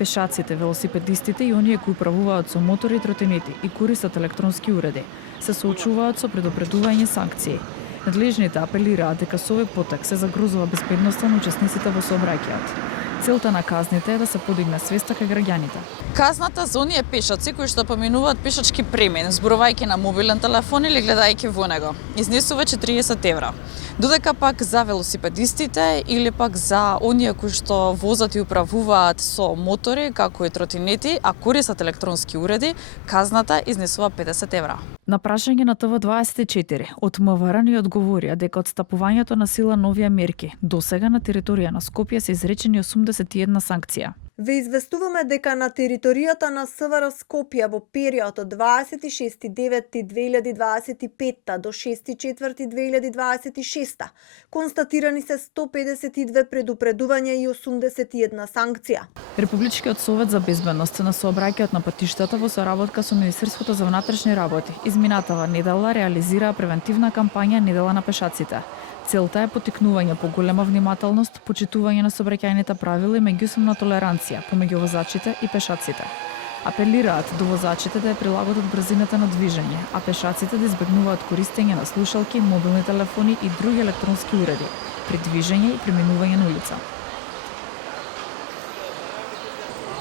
Пешаците, велосипедистите и оние кои управуваат со мотори и тротинети и користат електронски уреди се соочуваат со предупредување санкции. Надлежните апелираат дека со овој потек се загрозува безбедноста на учесниците во сообраќајот. Целта на казните е да се подигне свеста кај граѓаните. Казната за оние пешаци кои што поминуваат пешачки премин, зборувајќи на мобилен телефон или гледајќи во него, изнесува 40 евра. Додека пак за велосипедистите или пак за оние кои што возат и управуваат со мотори, како и тротинети, а користат електронски уреди, казната изнесува 50 евра. На прашање на ТВ24 од МВР ни одговорија дека од стапувањето на сила на овие мерки досега на територија на Скопје се изречени 81 санкција. Ве известуваме дека на територијата на СВР Скопје во период од 26.9.2025 до 6.4.2026 констатирани се 152 предупредувања и 81 санкција. Републичкиот совет за безбедност на сообраќајот на патиштата во соработка со Министерството за внатрешни работи изминатава недела реализираа превентивна кампања Недела на пешаците. Целта е поттикнување по голема внимателност, почитување на сообраќајните правила и меѓусобна толеранција помеѓу возачите и пешаците. Апелираат до возачите да ја прилагодат брзината на движење, а пешаците да избегнуваат користење на слушалки, мобилни телефони и други електронски уреди при движење и преминување на улица.